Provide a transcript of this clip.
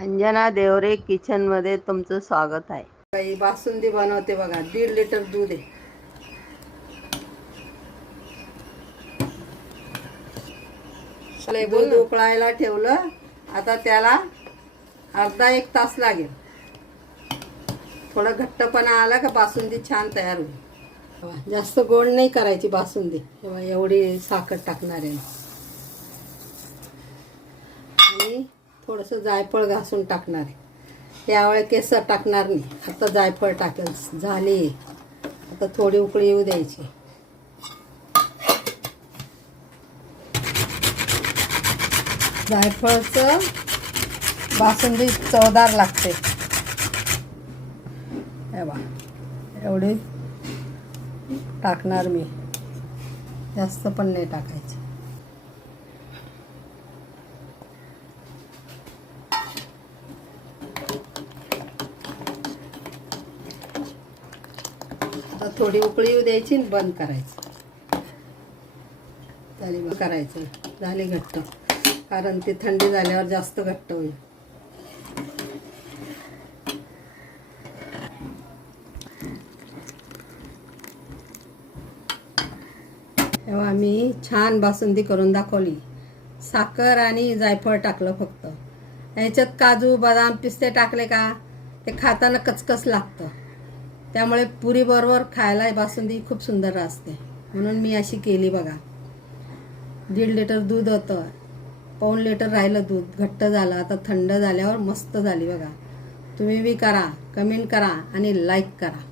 अंजना देवरे किचनमध्ये तुमचं स्वागत आहे. काही बासुंदी बनवते बघा. दीड लिटर दूध आहे. दूध उकळायला ठेवलं. आता त्याला अर्धा एक तास लागेल. थोडं घट्टपणा आला का बासुंदी छान तयार होईल. जास्त गोड नाही करायची बासुंदी. एवढी साखर टाकणार आहे. आणि थोडंसं जायफळ घासून टाकणार आहे. यावेळी केसर टाकणार नाही. आता जायफळ टाकेल. झाली. आता थोडी उकळी येऊ द्यायची. जायफळचं बासुंदी चवदार लागते. हे बा एवढी टाकणार मी. जास्त पण नाही टाकायची. आता थोडी उकळी येऊ द्यायची आणि बंद करायची. झाली करायचं. झाली घट्ट. कारण ते थंडी झाल्यावर जास्त घट्ट होईल. तेव्हा मी छान बासुंदी करून दाखवली. साखर आणि जायफळ टाकलं फक्त. ह्याच्यात काजू बदाम पिस्ते टाकले का? ते खाताना कचकच लागतं. त्यामुळे पुरीबरोबर खायला बासुंदी खूप सुंदर असते. म्हणून मी अशी केली बघा. दीड लिटर दूध होतं. पाऊण लिटर राहिलं दूध. घट्ट झालं. आता थंड झाल्यावर मस्त झाली बघा. तुम्ही बी करा. कमेंट करा आणि लाईक करा.